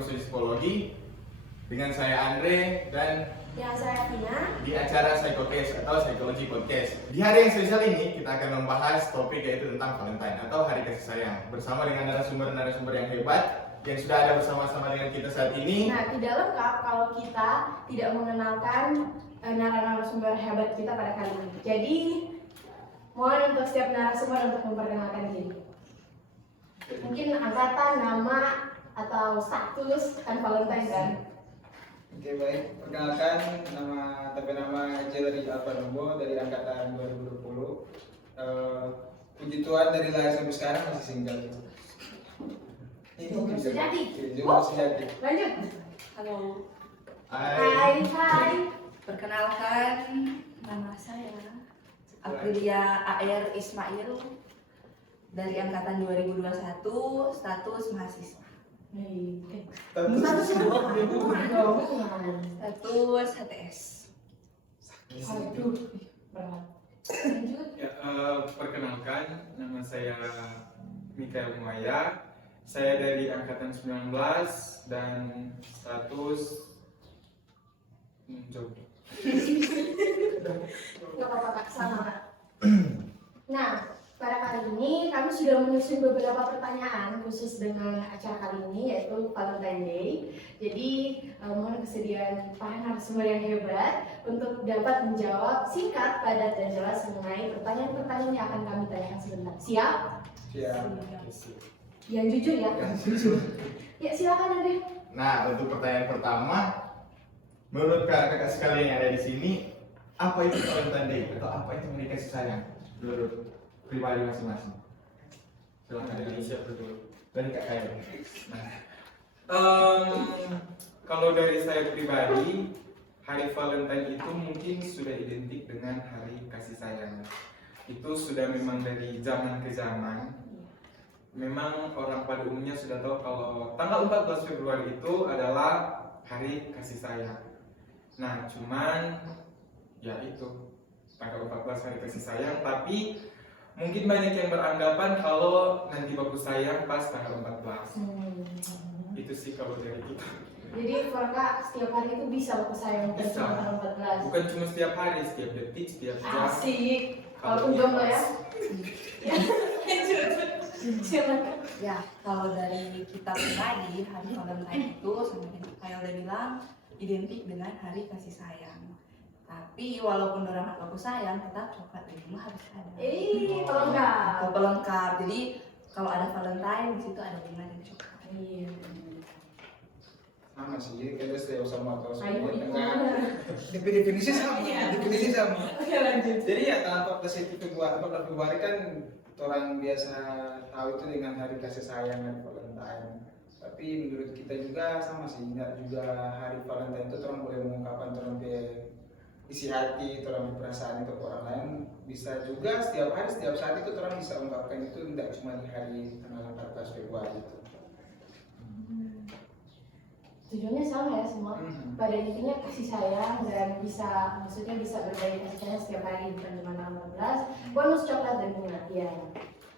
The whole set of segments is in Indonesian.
Forum Studi Psikologi. Dengan saya Andre dan saya Vina di acara Psychocast atau Psychology Podcast. Di hari yang spesial ini kita akan membahas topik yaitu tentang Valentine atau Hari Kasih Sayang bersama dengan narasumber yang hebat yang sudah ada bersama-sama dengan kita saat ini. Nah, tidak lengkap kalau kita tidak mengenalkan narasumber hebat kita pada kali ini. Jadi, mohon untuk setiap narasumber untuk memperkenalkan diri. Mungkin angkatan, nama, atau status kan Valentine kan? Oke, baik, perkenalkan nama Jelari Alvanombo dari angkatan 2020. Puji Tuhan dari lahir sampai sekarang masih single. Jomblo sejati. Jomblo sejati. Lanjut. Halo. Hai. Hai. Perkenalkan, nama saya Aprilia AR Ismail dari angkatan 2021, status mahasiswa. Statusnya Status HTS. Aduh, berat. Lanjut. Ya, perkenalkan, nama saya Mikael Maya. Saya dari angkatan 19 dan status jomblo. Gak apa-apa Kak, sama Kak. Nah, pada kali ini kami sudah menyusun beberapa pertanyaan khusus dengan acara kali ini yaitu Valentine Day. Jadi mohon kesediaan para narasumber yang hebat untuk dapat menjawab singkat, padat, dan jelas mengenai pertanyaan-pertanyaan yang akan kami tanyakan sebentar. Siap? Siap. Yang jujur ya? Ya silakan Andre. Nah, untuk pertanyaan pertama, menurut kakak sekalian yang ada di sini, apa itu Valentine Day atau apa itu Hari Kasih Sayang menurut pribadi masing-masing? Silakan dari siapa dulu? Dari Kak Khairul. Kalau dari saya pribadi, Hari Valentine itu mungkin sudah identik dengan Hari Kasih Sayang. Itu sudah memang dari zaman ke zaman. Memang orang pada umumnya sudah tahu kalau tanggal 14 Februari itu adalah Hari Kasih Sayang. Nah, cuman ya itu tanggal 14 Hari Kasih Sayang, tapi mungkin banyak yang beranggapan kalau nanti bagus sayang pas tanggal 14. Itu sih kalau dari kita. Jadi Kak setiap hari itu bisa aku sayang Bisa. tanggal 14. Bukan cuma setiap hari, setiap detik, setiap jam. Asik. Kalau Kalau jomblo ya. Silakan. Ya, kalau dari kita pribadi, Hari Valentine itu sama kayak udah bilang identik dengan Hari Kasih Sayang. Tapi walaupun orang aku sayang, tetap coklat di rumah harus ada. Pelengkap. Atau pelengkap. Jadi kalau ada Valentine di situ ada bunga dan coklat. Iya. Sama sih, jadi kita setiap sama atau Ayo sama itu dengan mana? definisi sama, definisi sama. Oke lanjut. Jadi ya tanggal 14 Februari kan orang biasa tahu itu dengan Hari Kasih Sayang, Hari Valentine. Tapi menurut kita juga sama sih, enggak juga Hari Valentine itu orang boleh mengungkapkan orang isi hati, orang perasaan itu ke orang lain. Bisa juga setiap hari, setiap saat itu orang bisa ungkapkan itu, tidak cuma di hari tanggal 14 Februari itu. Tujuannya sama ya semua. Pada intinya kasih sayang dan maksudnya bisa berbagi kasih sayang setiap hari bukan cuma tanggal 14. Bonus coklat dan bunga. Iya.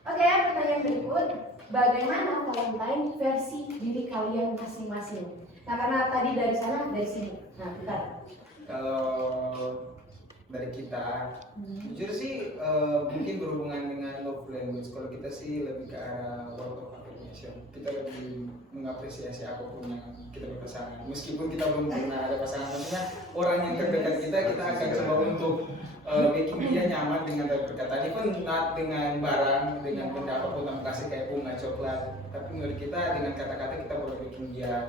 Oke, pertanyaan berikut. Bagaimana Valentine versi diri kalian masing-masing? Nah, karena tadi dari sana, dari sini. Nah, bentar. Kalau dari kita, jujur sih mungkin berhubungan dengan love language. Kalau kita sih lebih ke arah word of affirmation. Kita lebih mengapresiasi apapun yang kita berpasangan. Meskipun kita belum pernah ada pasangan, maksudnya orang yang terdekat kita akan coba untuk bikin dia nyaman dengan perkataan. Ini pun not dengan barang, dengan benda apapun yang kasih kayak bunga, coklat. Tapi menurut kita dengan kata-kata kita boleh bikin dia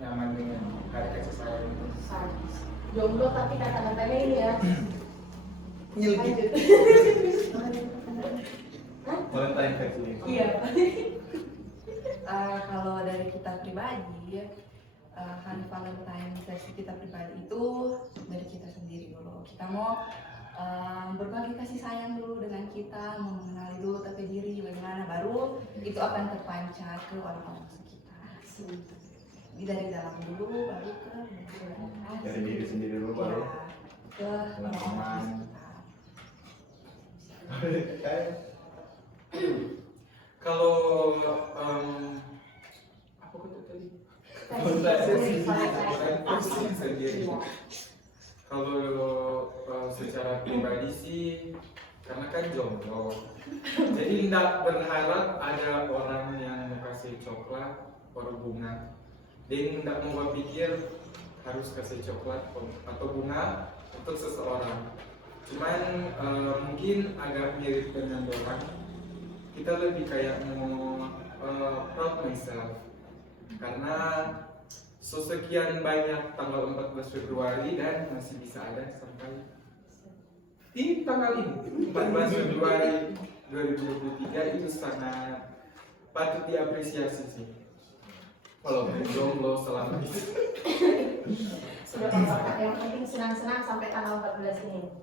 nyaman dengan Hari Kasih Sayang itu. Sadis. Jomblo tapi kata-katanya ini ya. Nyelgit. Valentine versi ini. Iya. Kalau dari kita pribadi, Hari Valentine versi kita pribadi itu dari kita sendiri dulu. Kita mau berbagi kasih sayang dulu dengan kita, mau mengenali dulu tapi diri bagaimana, baru itu akan terpancar ke orang-orang sekitar. Jadi dari dalam dulu, baru ke Dari diri sendiri dulu baru ke orang-orang sekitar. Kalau apa kata tadi? sendiri. Kalau secara pribadi sih, karena kan jomblo, jadi tidak berharap ada orang yang mau kasih coklat atau bunga. Dia tidak mau berpikir harus kasih coklat atau bunga untuk seseorang. Cuman mungkin agak mirip dengan orang. Kita lebih kayak mau proud myself, karena sekian banyak tanggal 14 Februari dan masih bisa ada sampai di tanggal ini 14 Februari 2023 itu sangat patut diapresiasi sih. Kalau jomblo selama ini. Sudah apa yang penting senang-senang sampai tanggal 14 ini.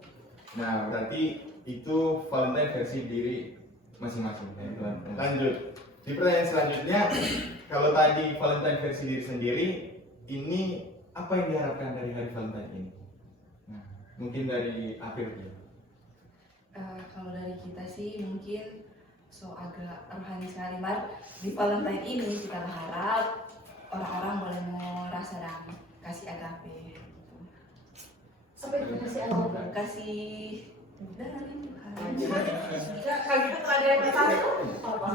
Nah, berarti itu Valentine versi diri masing-masing. Ya, lanjut. Di pertanyaan selanjutnya, kalau tadi Valentine versi diri sendiri, ini apa yang diharapkan dari hari Valentine ini? Nah, mungkin dari Afir dulu. Kalau dari kita sih mungkin agak rohani sekali, Mar. Di Valentine ini kita berharap orang-orang boleh mau rasa dan kasih agape. Sampai dikasih apa? Kasih dari Tuhan. Kalau gitu kalau ada yang kata apa?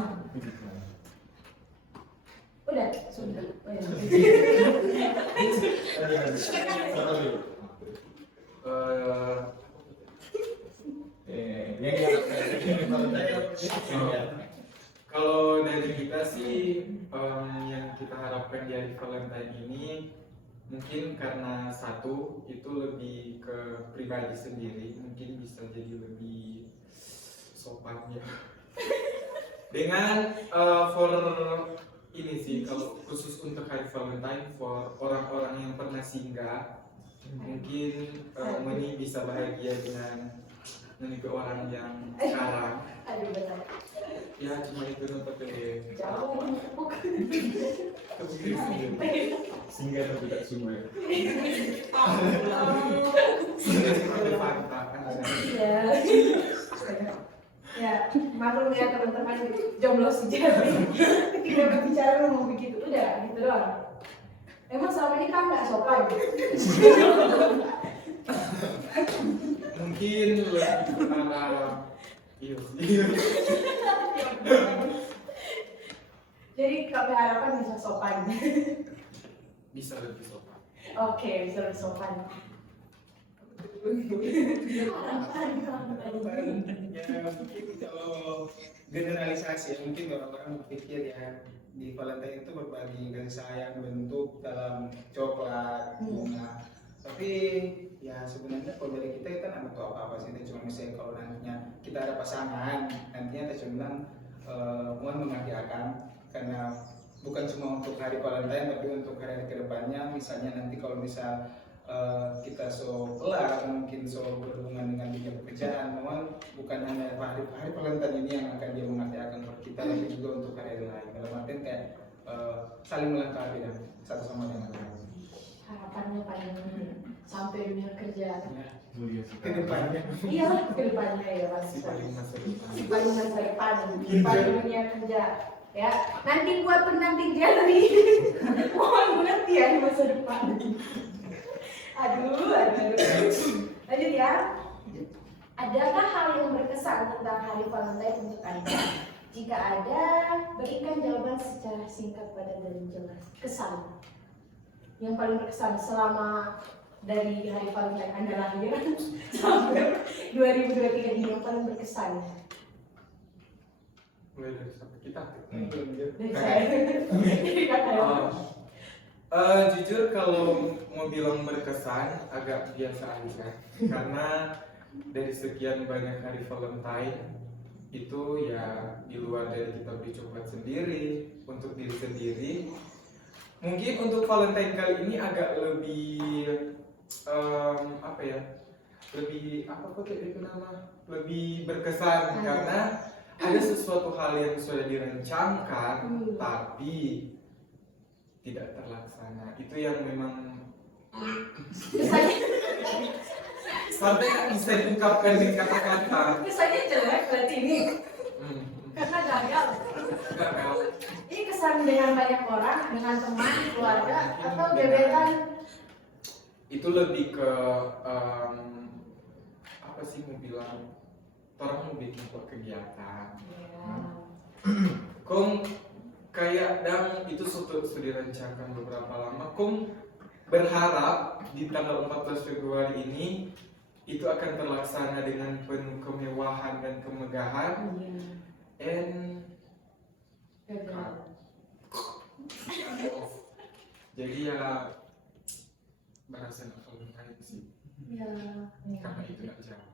Udah, sudah. Oh, ya. Yang diharapkan dari Valentine. Kalau dari kita sih yang kita harapkan di hari Valentine ini mungkin karena satu itu lebih ke pribadi sendiri, mungkin bisa jadi lebih sopan ya. Dengan for ini sih, kalau khusus untuk hari Valentine for orang-orang yang pernah singgah, mungkin Meni bisa bahagia dengan menikah orang yang sekarang. Aduh, betul. Ya cuma itu untuk Jauh. Sehingga tapi tidak semua. seperti fakta kan. Ya. Ya, maklum ya teman-teman jomblo sejati. Ketika berbicara ngomong begitu, udah gitu doang. Emang selama ini kan nggak sopan? Mungkin lebih iya. Jadi kami harapan bisa sopan. Bisa lebih sopan. Oke, bisa lebih sopan. Ya mungkin kalau generalisasi ya, mungkin orang-orang berpikir ya di Valentine itu berbagi kasih sayang bentuk dalam coklat, bunga. Tapi ya sebenarnya kalau dari kita kan nggak tahu apa-apa sih, kita cuma misalnya kalau nantinya kita ada pasangan, nantinya kita cuma bilang mohon menghadiahkan, karena bukan cuma untuk hari Valentine tapi untuk hari-hari kedepannya. Misalnya nanti kalau misal kita kelar mungkin berhubungan dengan dunia pekerjaan, mohon bukan hanya hari Valentine ini yang akan dia menghadiahkan kepada kita, tapi juga untuk hari lain. Dalam artian kayak saling melengkapi dan satu sama dengan lain. Harapannya paling sampai dunia kerja. Mulia Ke depannya. Iya, ke depannya ya Mas. Si paling masa depan. Si paling masa depan di paling dunia kerja. Ya, nanti buat pendamping galeri. Mohon mengerti ya di masa depan. Aduh. Lanjut ya. Adakah hal yang berkesan tentang hari Valentine untuk Anda? Jika ada, berikan jawaban secara singkat, padat dan jelas. Kesan yang paling berkesan selama dari hari Valentine Anda lahir sampai 2023 ini, yang paling berkesan Mulai dari sampai kita. dari saya. Dari kakak. Jujur kalau mau bilang berkesan agak biasa aja, karena dari sekian banyak hari Valentine itu ya di luar dari kita beli coklat sendiri untuk diri sendiri, mungkin untuk Valentine kali ini agak lebih lebih berkesan karena ada sesuatu hal yang sudah direncanakan tapi tidak terlaksana. Itu yang memang sampai nggak bisa diungkapkan dengan kata-kata. Kesannya jelek berarti ini karena gagal. Gagal. Ini kesan dengan banyak orang, dengan teman, keluarga, atau gebetan? itu lebih ke apa sih mau bilang, orang mau bikin buat kegiatan. Kong kayak dan itu sudah direncanakan beberapa lama. Kong berharap di tanggal 14 Februari ini itu akan terlaksana dengan penuh kemewahan dan kemegahan. And jadi ya berasa Valentine sih, karena itu nggak jauh.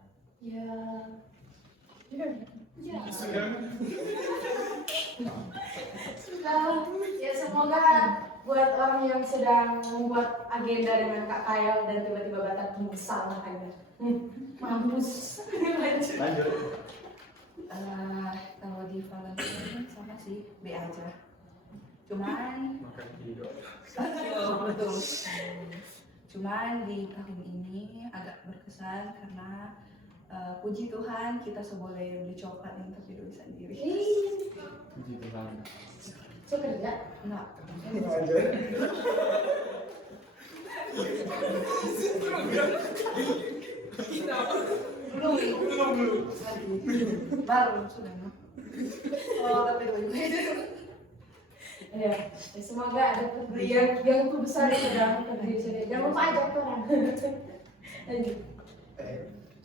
Ya semoga buat orang yang sedang membuat agenda dengan Kak Kayal dan tiba-tiba batal menyesal makanya. Mampus. Lanjut. Kalau di Valentine sama sih B aja. Cuman Makan tidur. betul. Cuman di tahun ini agak berkesan karena puji Tuhan kita boleh beli coklat yang tapi beli sendiri. Puji Tuhan. So kerja? Enggak. Belum. Baru sudah. Oh tapi dulu. Ya, semoga ada pemberian yang tuh besar yang sedang berdiri sini. Jangan lupa ajak orang. Lanjut.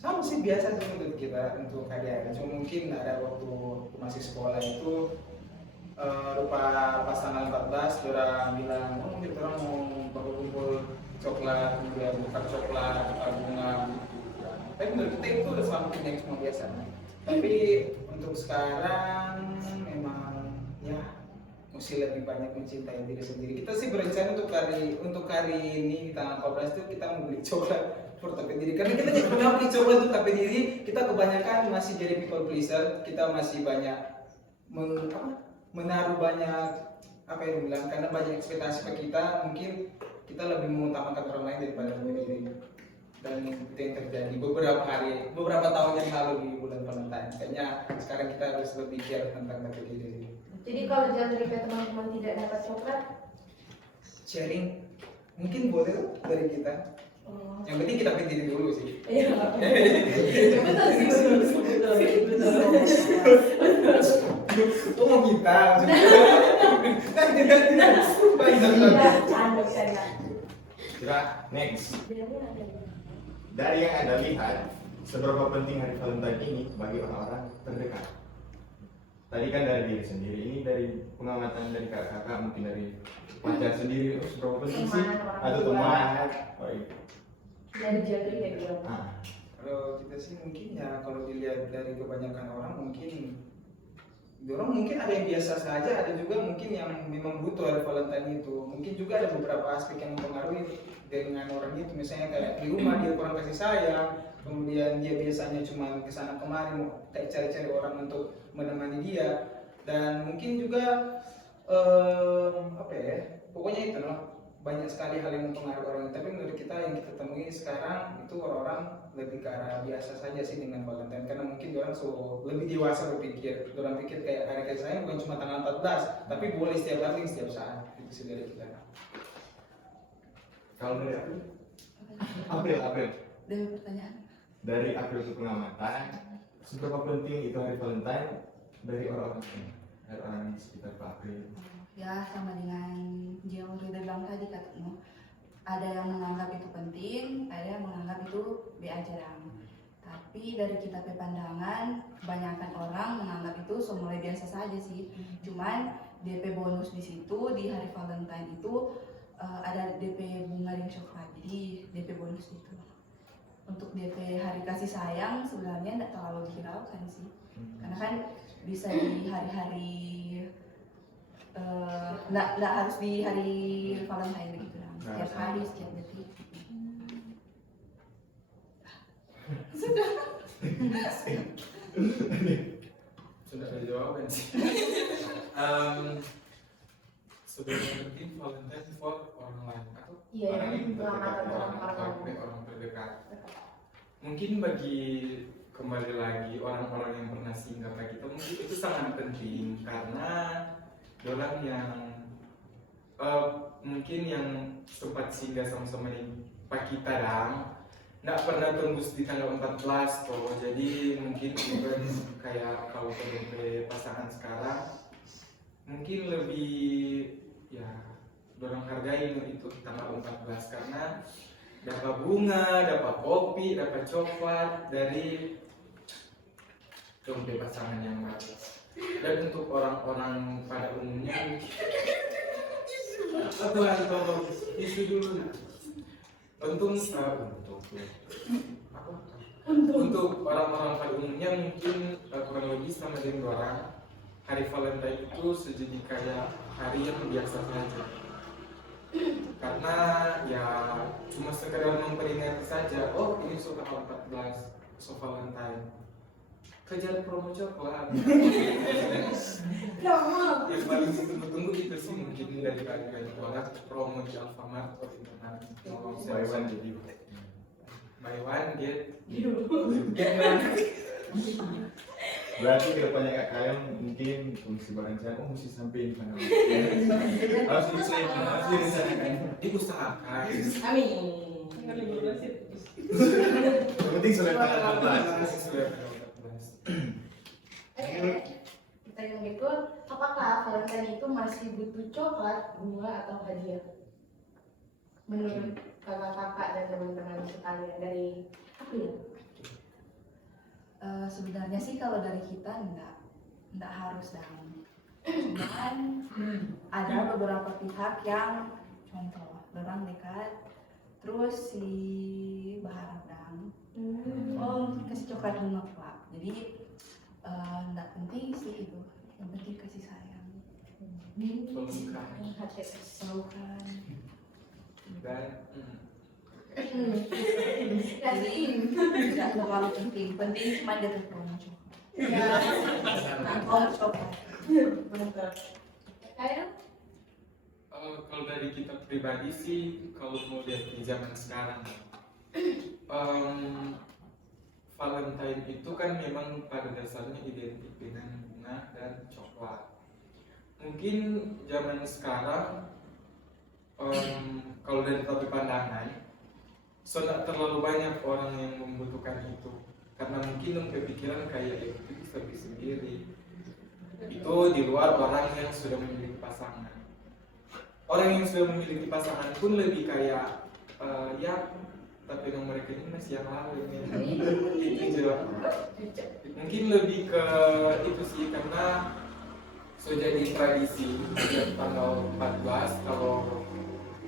Sama sih biasa sih untuk kita untuk hari-hari. Cuma mungkin ada waktu masih sekolah itu lupa pas tanggal 14 orang bilang mungkin orang mau kumpul coklat, kemudian buka coklat, buka bunga gitu. Tapi menurut kita itu udah something yang cuma biasa. Tapi untuk sekarang memang ya mesti lebih banyak mencintai diri sendiri. Kita sih berencana untuk hari ini di tanggal 14 itu kita mau beli coklat for tapi diri. Karena kita tidak pernah beli coklat untuk tapi diri. Kita kebanyakan masih jadi people pleaser. Kita masih banyak menaruh banyak apa yang bilang karena banyak ekspektasi ke kita. Mungkin kita lebih mengutamakan orang lain daripada diri sendiri. Dan itu yang terjadi beberapa tahun yang lalu di bulan Valentine. Kayaknya sekarang kita harus lebih care tentang diri sendiri. Jadi kalau dari teman-teman tidak dapat coklat, Sharing mungkin boleh tuh dari kita. Yang penting kita pindahin dulu sih. iya. Betul sih, betul. Oh mau kita tidak Canda. Kira next. Dari yang Anda lihat, seberapa penting hari Valentine ini bagi orang-orang terdekat? Tadi kan dari diri sendiri, ini dari pengamatan dari kakak-kakak, mungkin dari pacar sendiri, seberapa penting sih? Atau teman? Oh iya. Dari jari ya dia. Kalau kita sih mungkin ya kalau dilihat dari kebanyakan orang mungkin mungkin ada yang biasa saja, ada juga mungkin yang memang butuh hari Valentine itu. Mungkin juga ada beberapa aspek yang mempengaruhi dengan orang itu. Misalnya kayak di rumah dia kurang kasih sayang, kemudian dia biasanya cuma kesana kemari kayak cari-cari orang untuk menemani dia, dan mungkin juga apa ya, pokoknya itu loh. Banyak sekali hal yang mempengaruhi orang. Tapi menurut kita yang kita temui sekarang itu orang-orang lebih ke arah biasa saja sih dengan Valentine, karena mungkin orang lebih dewasa berpikir. Orang pikir kayak hari kasih sayang bukan cuma tanggal 14, tapi boleh setiap hari, setiap saat. Itu sih dari kita. Kalau dari April. Dari pertanyaan. Dari April itu pengamatan, seberapa penting itu hari Valentine dari orang-orang di sekitar Pak April? Ya sama dengan yang udah bilang tadi katanya, ada yang menganggap itu penting, ada yang menganggap itu B aja dong. Tapi dari kita pandangan, kebanyakan orang menganggap itu semula biasa saja sih. Cuman DP bonus di situ di hari Valentine itu ada DP bunga dan coklat, jadi DP bonus itu. Untuk DP hari kasih sayang sebenarnya tidak terlalu dihiraukan sih, karena kan bisa di hari-hari nggak harus di hari Valentine gitu kan, setiap hari, setiap detik. Sudah ada jawaban sih. Sebenarnya penting Valentine for orang lain atau Iya, orang yang terdekat, orang orang terdekat. Mungkin bagi kembali lagi orang-orang yang pernah singgah ke kita, mungkin itu sangat penting karena orang yang mungkin yang sempat singgah sama-sama di Pak kita nggak pernah tembus di tanggal 14 toh, jadi mungkin even kayak kalau PDP pasangan sekarang mungkin lebih ya dorong hargai itu tanggal 14 karena dapat bunga, dapat kopi, dapat coklat dari dompet pasangan yang baru. Dan untuk orang-orang pada umumnya apa isu dulu untuk orang-orang pada umumnya mungkin kurang lebih sama dengan orang hari Valentine itu sejadi kayak hari yang biasa saja karena ya cuma sekedar memperingati saja, oh ini sudah 14 so Valentine kejar promo coklat. Yang paling ditunggu-tunggu itu sih mungkin dari banyak orang promo di Alfamart atau internet. Buy one jadi. Buy one get Gitu. Berarti kedepannya Kak Kayang mungkin fungsi barang saya, oh mesti sampai di mana? Harus direncanakan, diusahakan. Amin. Yang penting sudah tanggal 14. Pertanyaan berikut, apakah Valentine itu masih butuh coklat, bunga, atau hadiah? Menurut kakak-kakak dan teman-teman sekalian dari April. Sebenarnya sih kalau dari kita enggak harus cuman ada beberapa pihak yang contoh orang dekat terus si berharap oh kasih coklat bunga pak, jadi enggak penting sih itu, yang penting kasih sayang, pelukan Dan jadi tidak terlalu penting cuma dia promo coklat. Kayak kalau dari kita pribadi sih, kalau mau lihat di zaman sekarang, Valentine itu kan memang pada dasarnya identik dengan bunga dan coklat. Mungkin zaman sekarang, kalau dari satu pandangan, sudah terlalu banyak orang yang membutuhkan itu, karena mungkin kepikiran kayak itu bisa sendiri. Itu di luar orang yang sudah memiliki pasangan. Orang yang sudah memiliki pasangan pun lebih kayak ya, tapi yang mereka ini masih yang lalu ini. Itu juga. Mungkin lebih ke itu sih, karena sudah jadi tradisi sejak tanggal 14 kalau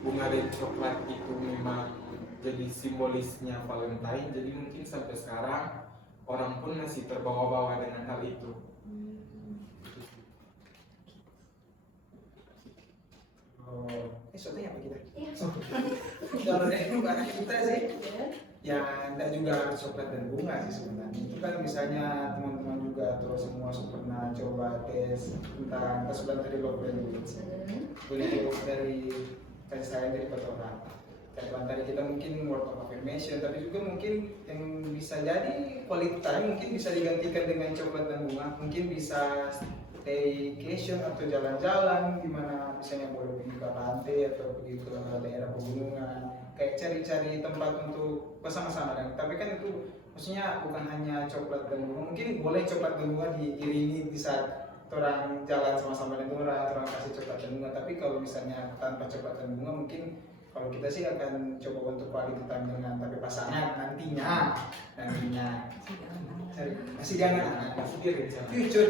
bunga dan coklat itu memang jadi simbolisnya Valentine, jadi mungkin sampai sekarang orang pun masih terbawa-bawa dengan hal itu. Soalnya apa kita? Iya. Kalau dari barang kita sih, ya enggak juga harus coklat dan bunga sih sebenarnya. Itu kan misalnya teman-teman juga atau semua pernah coba tes tentang tes ulang dari love language. Boleh dari kasih sayang dari orang. Kayak tadi kita mungkin word of affirmation, tapi juga mungkin yang bisa jadi quality time mungkin bisa digantikan dengan coklat dan bunga. Mungkin bisa staycation atau jalan-jalan di mana misalnya boleh pergi ke pantai atau pergi ke daerah pegunungan, kayak cari-cari tempat untuk bersama-sama. Tapi kan itu maksudnya bukan hanya coklat dan bunga, mungkin boleh coklat dan bunga diiringi di saat orang jalan sama-sama dengan orang kasih coklat dan bunga. Tapi kalau misalnya tanpa coklat dan bunga, mungkin kalau kita sih akan coba untuk quality time dengan tapi pasangan nantinya masih jangan future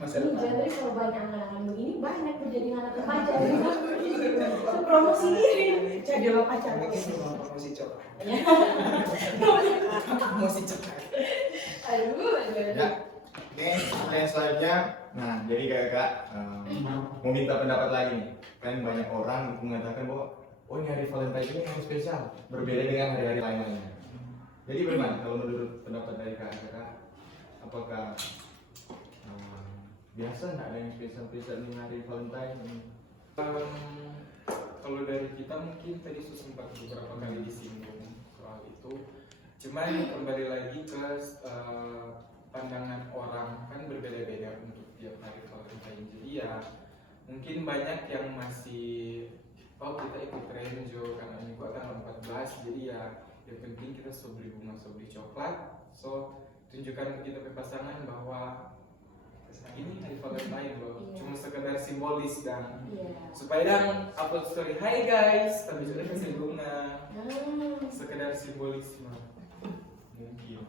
masa ini depan. jadi kalau banyak anak-anak begini banyak terjadi anak remaja promosi diri jadilah pacar Promosi coklat. aduh Ya, oke, pertanyaan selanjutnya. Nah, jadi kakak mau minta pendapat lagi nih. Kan banyak orang mengatakan bahwa oh ini hari Valentine ini yang spesial, berbeda dengan hari-hari lainnya. Jadi bagaimana kalau menurut pendapat dari kakak, apakah biasa nggak ada yang spesial-spesial di hari Valentine? Kalau dari kita mungkin tadi sempat beberapa kali disinggung soal itu. Cuman kembali lagi ke pandangan orang kan berbeda-beda untuk tiap hari Valentine. Jadi ya mungkin banyak yang masih oh kita ikut tren Jo karena ini gua tanggal 14, jadi ya yang penting kita so beli bunga, so beli coklat, so tunjukkan ke kita ke pasangan bahwa ini hari Valentine loh, Iya. cuma sekedar simbolis dan Iya. supaya dan upload story, hai guys, tapi sudah kasih bunga, sekedar simbolisme mungkin.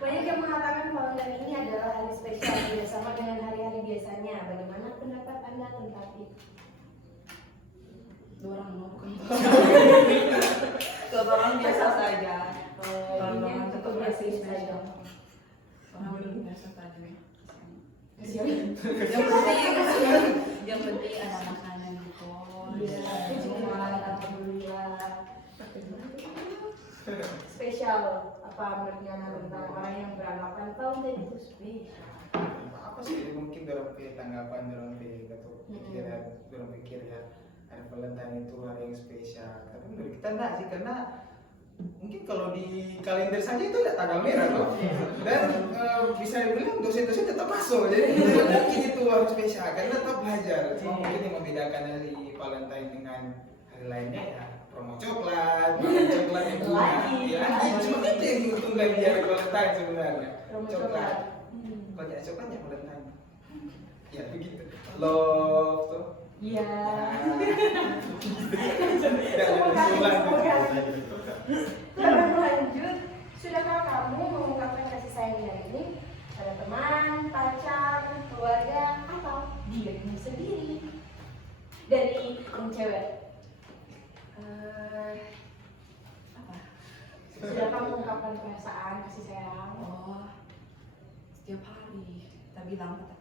Banyak yang mengatakan Valentine ini adalah hari spesial tidak sama dengan hari-hari biasanya. Bagaimana pendapat Anda tentang itu? Dua orang mau bukan kalau orang biasa saja. Kalau Ini orang tetap biasa masih saja. spesial. Orang biasa saja. Yang penting ada makanan gitu. Iya, aku juga alhamdulillah. Spesial apa menurutnya tentang orang yang beranggapan Valentine itu spesial? Apa sih jadi mungkin dorong ke tanggapan dorong ke atau pikiran dorong pikir ya hari Valentine itu hari yang spesial, tapi menurut kita enggak sih, karena mungkin kalau di kalender saja itu ada tanggal merah loh, dan bisa dibilang dosen-dosen tetap masuk, jadi tidak mungkin itu harus spesial karena tetap belajar. Cuma mungkin yang membedakan hari Valentine dengan hari lainnya ya promo coklat, makan coklat yang Lagi. ya lagi, cuma itu yang diuntungkan di hari Valentine sebenarnya. Promo Coklat. coklat. Kalau tidak coklat ya Valentine. Ya begitu. Love tuh. Iya. Sebelum lanjut, sudahkah kamu mengungkapkan kasih sayang hari ini pada teman, pacar, keluarga, atau dirimu sendiri? Dari yang cewek, Apa? sudahkah mengungkapkan perasaan kasih sayang? Oh, setiap hari kita bilang kata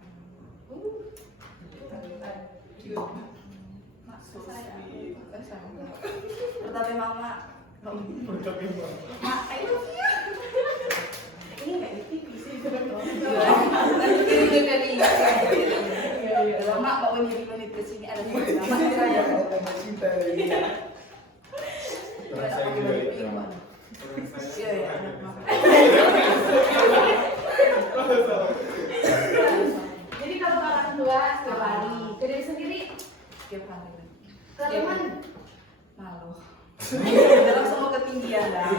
mak sayang, pertama mama, mak I love you. Ini nggak di TV sih. Itu dari Iya, iya. kalau mak bawa menit ke sini ada Ada tanda cinta ini. Terus saya juga itu. Iya ya, mak. Jadi kalau ke orang tua setiap hari, ke diri sendiri, Setiap hari. ke teman, Malu. Udah langsung mau ketinggian dah.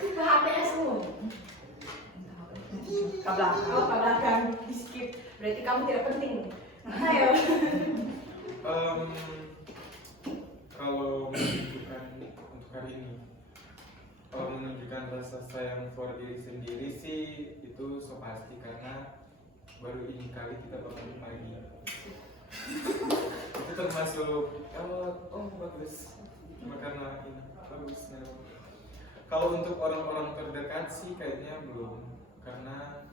ke HTS-mu. Ke belakang. Oh, ke belakang, di skip. Berarti kamu tidak penting. Ayo. Kalau menunjukkan untuk hari ini, kalau menunjukkan rasa sayang for diri sendiri sih itu so pasti karena baru ini kali kita bakal pagi. Itu termasuk oh bagus cuma karena ini bagus. Kalau untuk orang-orang terdekat sih kayaknya belum karena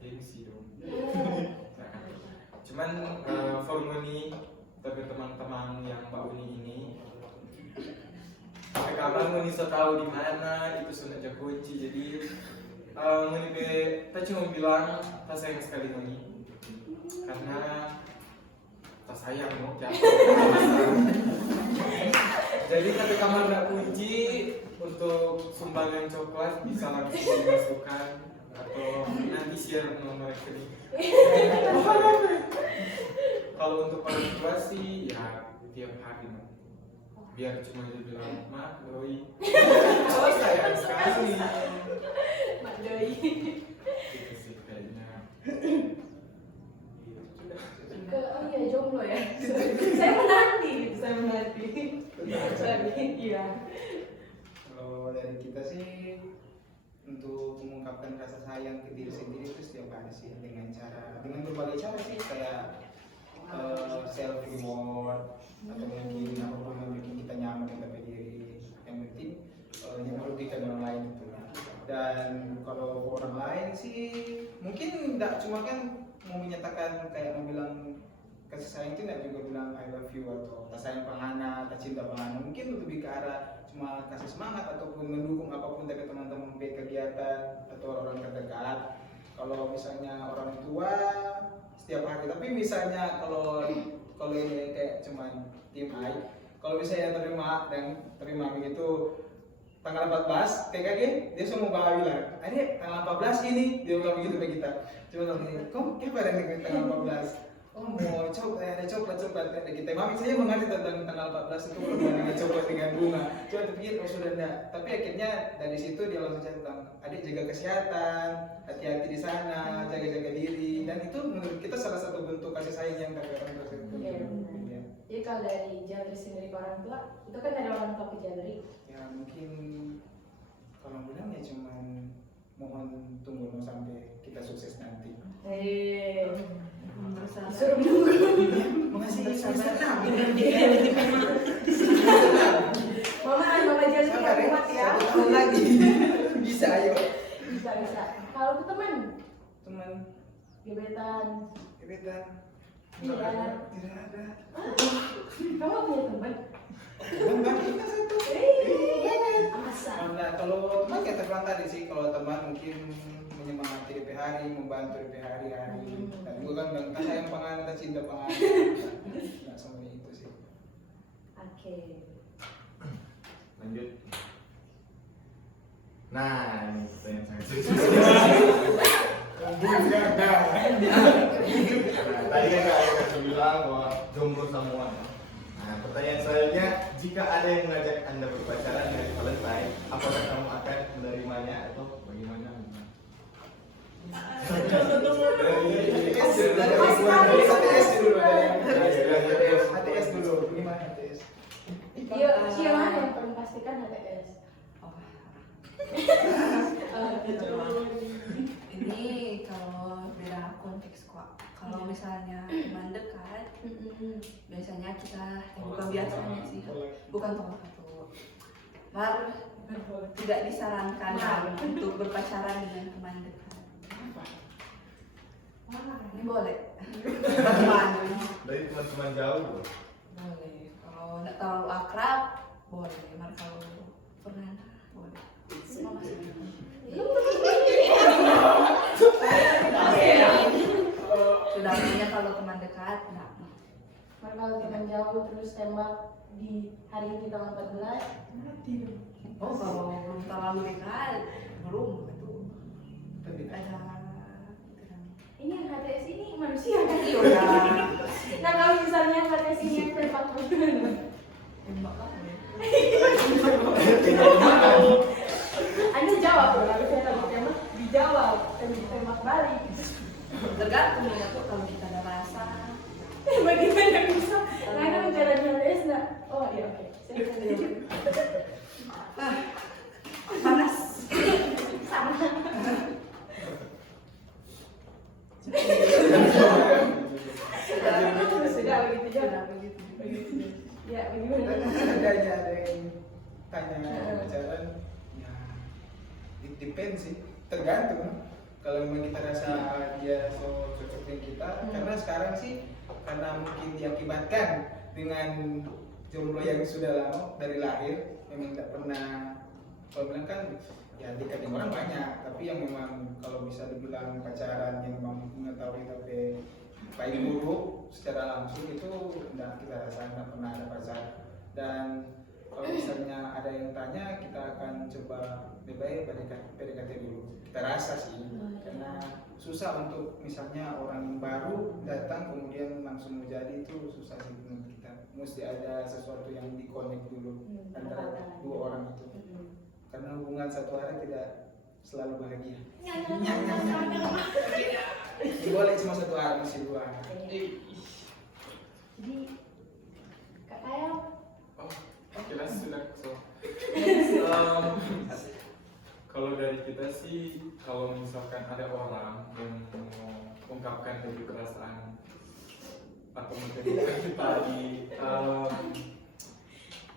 gengsi dong. Nah, cuman formuni tapi teman-teman yang Mbak Uni ini kapan Uni so tahu di mana itu sudah jadi kunci. Jadi Uni kita cuma bilang tak sayang sekali Uni karena tak sayang mau jadi tapi kamar nggak kunci untuk sumbangan coklat bisa langsung dimasukkan atau nanti share nomor rekening. Kalau untuk orang tua sih ya tiap hari biar cuma dibilang mak doi oh sayang sekali Mak Doi. itu sih kayaknya. Oh iya, jomblo ya. Saya menanti gitu, saya menanti. Iya. Kalau dari kita sih untuk mengungkapkan rasa sayang ke diri sendiri itu setiap hari sih dengan berbagai cara sih, kayak self reward atau mungkin apapun yang bikin kita nyaman dengan diri, yang penting yang merugikan orang lain itu. Dan kalau orang lain sih mungkin tidak cuma kan mau menyatakan kayak mau bilang kasih sayang itu tidak juga bilang I love you atau tak sayang pangana, tak cinta pangana, mungkin lebih ke arah cuma kasih semangat ataupun mendukung apapun dari teman-teman kegiatan atau orang terdekat. Kalau misalnya orang tua setiap hari, tapi misalnya kalau ini kayak cuman tim I, kalau misalnya terima begitu tanggal 14 kayak kaget dia semua bawa bilang ini tanggal 14 ini dia bilang begitu ke kita cuma bilang gini kok kayak pada nih tanggal 14 oh mau ada coklat kita mami saya mengerti tentang tanggal 14 itu belum ada coklat dengan bunga cuma terpikir oh sudah enggak tapi akhirnya dari situ dia langsung tentang adik jaga kesehatan hati-hati di sana jaga-jaga diri dan itu menurut kita salah satu bentuk kasih sayang yang kakak orang tersebut. Iya, benar. Jadi kalau dari Jabri sendiri ke orang tua, itu kan dari orang tua ke Jabri. Ya mungkin kalau bilang ya cuman mohon tunggu sampai kita sukses nanti. Disuruh nunggu. Makasih Bersabar. Mama Jabri nggak kuat ya. 1 tahun lagi bisa ayo. Bisa. Kalau ke teman, Teman gebetan. tidak Iya. tidak ada. Kamu punya teman? Teman banyak kita satu. Masa? Nah, kalau teman kayak terbilang tadi sih kalau teman mungkin menyemangati DP hari, membantu DP hari-hari. Dan gue kan bilang kan sayang pangan, tak cinta pangan. Nah, semuanya itu sih. Oke. Lanjut. Nah, ini pertanyaan sangat tadi kan Kak Eka bilang bahwa jomblo semua. Nah, pertanyaan selanjutnya, jika ada yang mengajak Anda berpacaran di hari Valentine, apakah kamu akan menerimanya atau bagaimana? HTS dulu HTS dulu. Gimana HTS? Iya, siapa yang paling pastikan HTS? Ini kalau beda konteks kok. Kalau misalnya teman dekat, biasanya kita bukan biasanya sih, bukan tolak satu. Mar tidak disarankan untuk berpacaran dengan teman dekat. Ini boleh. Teman. Dari teman-teman jauh. Boleh. Kalau tidak terlalu akrab, boleh. Mar kalau pernah, boleh. Semua masih. Sudah punya kalau teman dekat, enggak. Kalau teman jauh terus tembak di hari ini tanggal 14, Oh, kalau belum terlalu dekat, belum itu. Ada ini yang HTS ini manusia kan? Iya. Nah kalau misalnya HTS ini yang tembak bagaimana? Tembak apa ya? Anda jawab loh, kalau saya lagi tembak dijawab, tembak balik. Tergantung ya tuh kalau kita ada rasa. Bagaimana bisa? Nah kan cara HTS nggak? Oh iya oke. Saya bisa jawab. Panas. Sama. Sudah begitu jawab. Ya bagaimana? Ada yang tanya pacaran, ya depend sih, tergantung. Kalau memang kita rasa dia so cocok dengan kita, karena sekarang sih karena mungkin diakibatkan dengan jomblo yang sudah lama dari lahir, memang tidak pernah. Kalau bilang kan ya dekat dengan orang banyak, tapi yang memang kalau bisa dibilang pacaran yang memang mengetahui tapi baik buruk secara langsung itu tidak kita rasakan, tidak pernah ada pacar. Dan kalau misalnya ada yang tanya, kita akan coba lebih baik PDKT dulu. Kita rasa sih, karena susah untuk misalnya orang baru datang kemudian langsung mau jadi itu susah sih menurut kita. Mesti ada sesuatu yang di-connect dulu antara dua orang itu. Karena hubungan satu hari tidak selalu bahagia. Boleh cuma satu hari, masih dua hari. Jadi Kak Kaya Jelas sudah so. Kalau dari kita sih, kalau misalkan ada orang yang mau ungkapkan dari perasaan atau mungkin kita di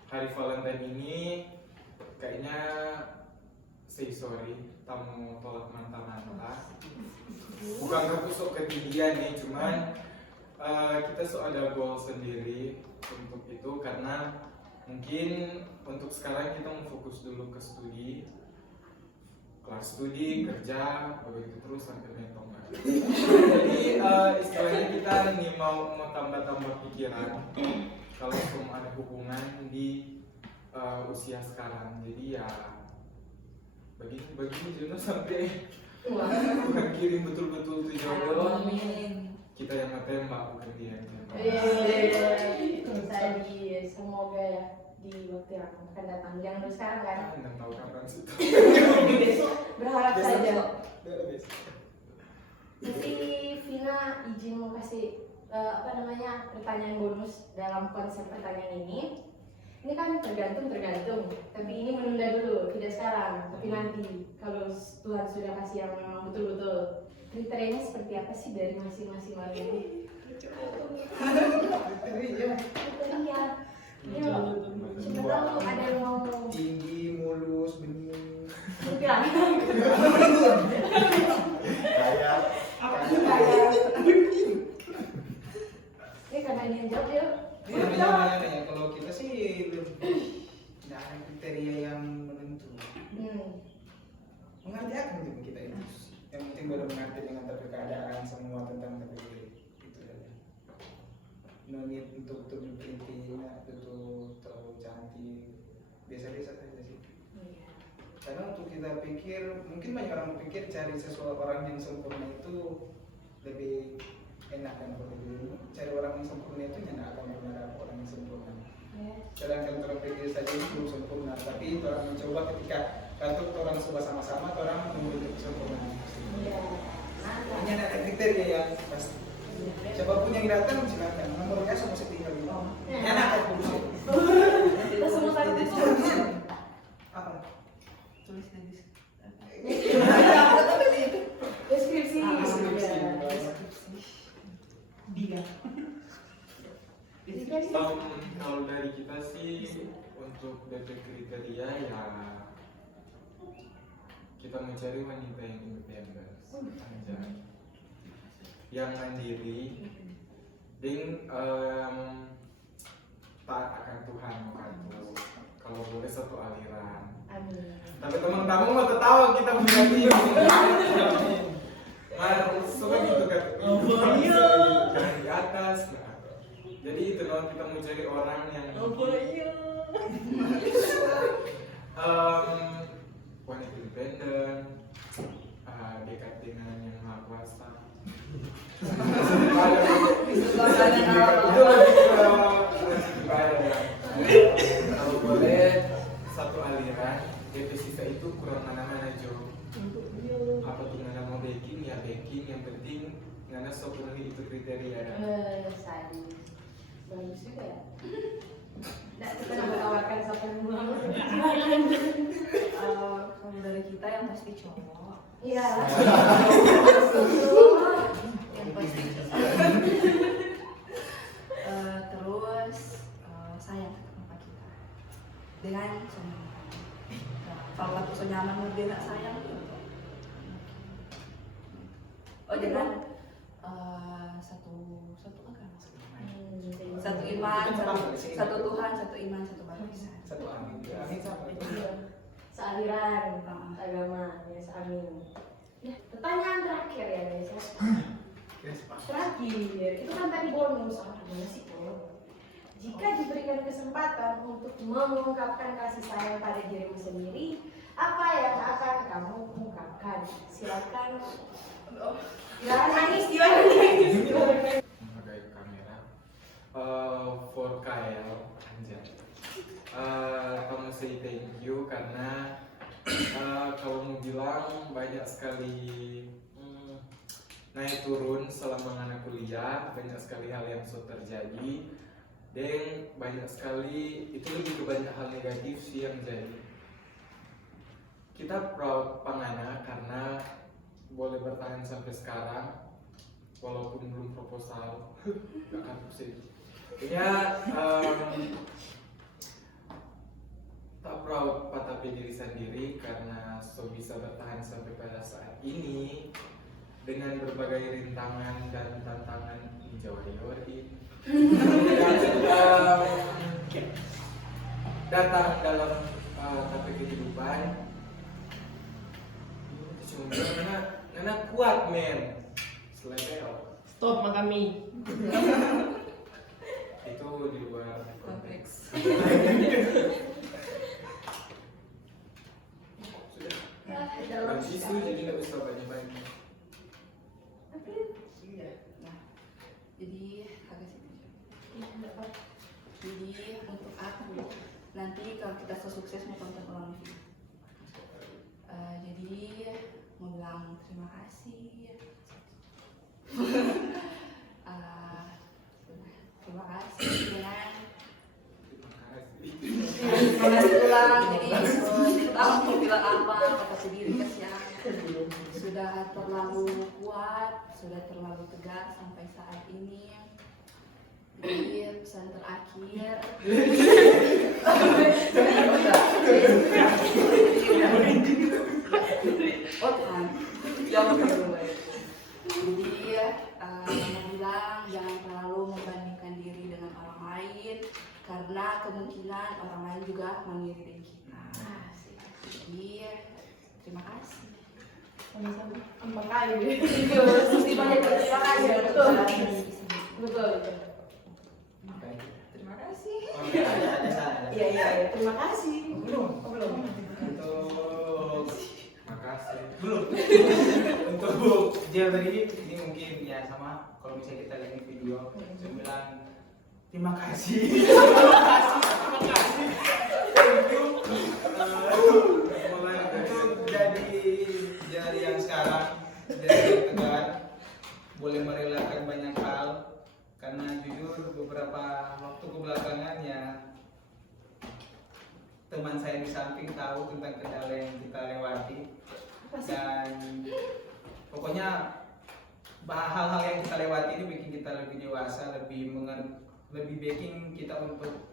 hari Valentine ini, kayaknya say sorry, tamu tolak mentah-mentah. Bukan ketusuk ketinggian nih, cuman kita ada goal sendiri untuk itu karena mungkin untuk sekarang kita mau fokus dulu ke studi, kelas studi, kerja, begitu terus sampai mentong. Jadi istilahnya kita nih mau tambah-tambah pikiran kalau mau ada hubungan di usia sekarang. Jadi ya begini Juno sampai Wah. bukan kirim betul-betul tuh jodoh, Amin. kita yang ngetembak bukan dia yang tembak. Tadi semoga ya di waktu yang akan datang, jangan dulu sekarang kan. Nggak tahu kapan sih. Berharap saja. Besok. Nanti Vina izin mau kasih pertanyaan bonus dalam konsep pertanyaan ini. Ini kan tergantung, tapi ini menunda dulu, tidak sekarang, tapi nanti kalau Tuhan sudah kasih yang memang betul-betul. Kriterianya seperti apa sih dari masing-masing warga ini? Kriteria Kriteria. Ya, siapa tahu ada yang mau. tinggi, mulus, bening. Bukan. Kayak Ini karena ini yang jawab ya. Ya, kalau kita sih lebih tidak ada kriteria yang menentu. Mengerti akan hidup kita ini. Yang penting baru mengerti dengan tapi keadaan semua tentang tapi itu saja. No need untuk berpinting, betul terlalu cantik. Biasa-biasa saja sih. Karena untuk kita pikir, mungkin banyak orang berpikir cari seseorang yang sempurna itu lebih enak kan, kalau lebih cari orang yang sempurna itu tidak akan pernah ada orang yang sempurna. Sedangkan orang pikir saja itu belum sempurna, tapi orang mencoba ketika kantor orang coba sama-sama, orang membentuk kesempurnaan. Hanya ada kriteria yang pasti. Siapapun yang datang silakan, nomornya semua saya tinggal di bawah. Enak kan kursi. Kita semua satu itu. Apa? Tulis di Deskripsi. dia. Kalau dari kita sih untuk DP kriteria ya kita mencari wanita yang independen, yang mandiri, dan taat akan Tuhan waktu kalau boleh satu aliran. Amin. Tapi teman-teman mau tertawa kita berarti. Suka gitu kan? Di atas. Nah. Jadi itu kalau kita mencari orang yang wanita independen, dekat dengan yang maha kuasa. Itu lebih ibadah. Kalau boleh satu aliran, DP sisa itu kurang mana-mana Jo. Apa tuh nggak mau baking ya baking, yang penting nggak penuhi itu kriteria. Sadis. Bagus juga ya. Nggak kita menawarkan siapa yang mau. Kalau dari kita yang pasti cowok. Iya. Yang pasti cowok. Terus sayang sama kita dengan semua. Kalau waktu so nyaman dia nggak sayang. Oh jangan satu agama, satu iman, satu Tuhan, satu iman, satu bangsa. Satu amin. Amin sama. Sealiran agama, ya seamin. Ya, pertanyaan terakhir ya guys. Terakhir, itu kan tadi bonus, gimana sih Bro? Jika diberikan kesempatan untuk mengungkapkan kasih sayang pada dirimu sendiri, apa yang akan kamu ungkapkan? Silakan. Jangan nangis, jangan nangis. Pakai kamera. For KL, anjay. Kamu say thank you karena kalau mau bilang banyak sekali naik turun selama anak kuliah, banyak sekali hal yang sudah terjadi, dan banyak sekali itu lebih ke banyak hal negatif sih yang jadi. Kita proud pangana karena boleh bertahan sampai sekarang walaupun belum proposal. Gak akan sih. Ya tak proud tapi diri sendiri karena so bisa bertahan sampai pada saat ini dengan berbagai rintangan dan tantangan di Jawa Yori datang dalam tapi kehidupan cuma karena kuat men selebel Stop makami. itu di luar konteks. Ya, suksesnya tonton ulang video. Jadi mau bilang terima kasih. Terima kasih dengan ulang. Jadi tahu mau bilang apa kata sendiri ya. Sudah terlalu kuat, sudah terlalu tegas sampai saat ini. Jadi pesan terakhir. Oh Tuhan, jangan dulu. Jadi mau bilang jangan terlalu membandingkan diri dengan orang lain karena kemungkinan orang lain juga mengiri dari kita. Jadi terima kasih. Sama-sama. Empat kali. Mesti banyak terima kasih. Betul. Betul. Terima kasih. Ada sana. Iya. Terima kasih. Belum. Belum. Untuk Makasih. belum. Untuk dia tadi ini mungkin ya sama kalau misalnya kita lihat video saya bilang terima kasih. Terima kasih. Untuk jadi yang sekarang jadi yang tegar boleh merelakan banyak hal karena jujur beberapa waktu kebelakangan ya teman saya di samping tahu tentang kendala yang kita lewati dan pokoknya hal-hal yang kita lewati ini bikin kita lebih dewasa, lebih bikin kita untuk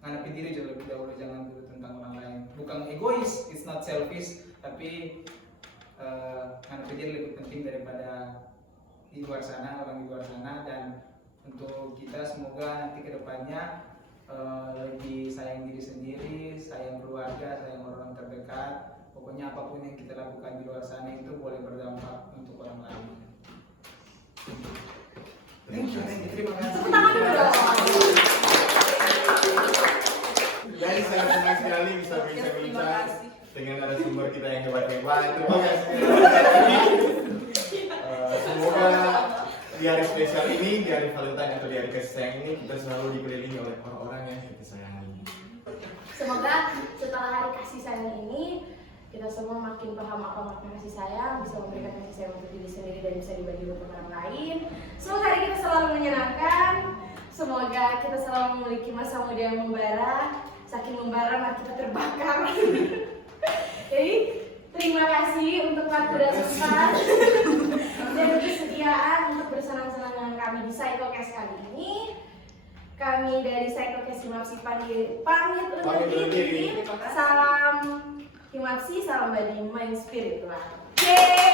menghadapi diri jauh lebih dahulu, jangan dulu tentang orang lain. Bukan egois, it's not selfish, tapi menghadapi diri lebih penting daripada di luar sana, orang di luar sana. Dan untuk kita semoga nanti kedepannya lebih sayang diri sendiri, sayang keluarga, sayang orang terdekat. Pokoknya apapun yang kita lakukan di luar sana itu boleh berdampak untuk orang lain. Thank you. Terima kasih. Tepuk tangan dulu dong. Jadi saya senang sekali bisa berbincang dengan narasumber kita yang hebat-hebat. Terima kasih. Semoga di hari spesial ini, di hari Valentine atau di hari kasih sayang ini, kita selalu dikelilingi oleh orang-orang yang kita sayangi. Semoga setelah hari kasih sayang ini kita semua makin paham apa makna kasih sayang, bisa memberikan kasih sayang untuk diri sendiri dan bisa dibagi untuk orang lain. Semoga hari kita selalu menyenangkan. Semoga kita selalu memiliki masa muda yang membara. Saking membara mari kita terbakar. Jadi terima kasih untuk waktu dan sempat dan kesediaan untuk bersenang-senang dengan kami di Psychocast kali ini. Kami dari Psychocast Himapsi pamit undur diri. Salam Himapsi, salam badi, mind spirit lah. Yeay!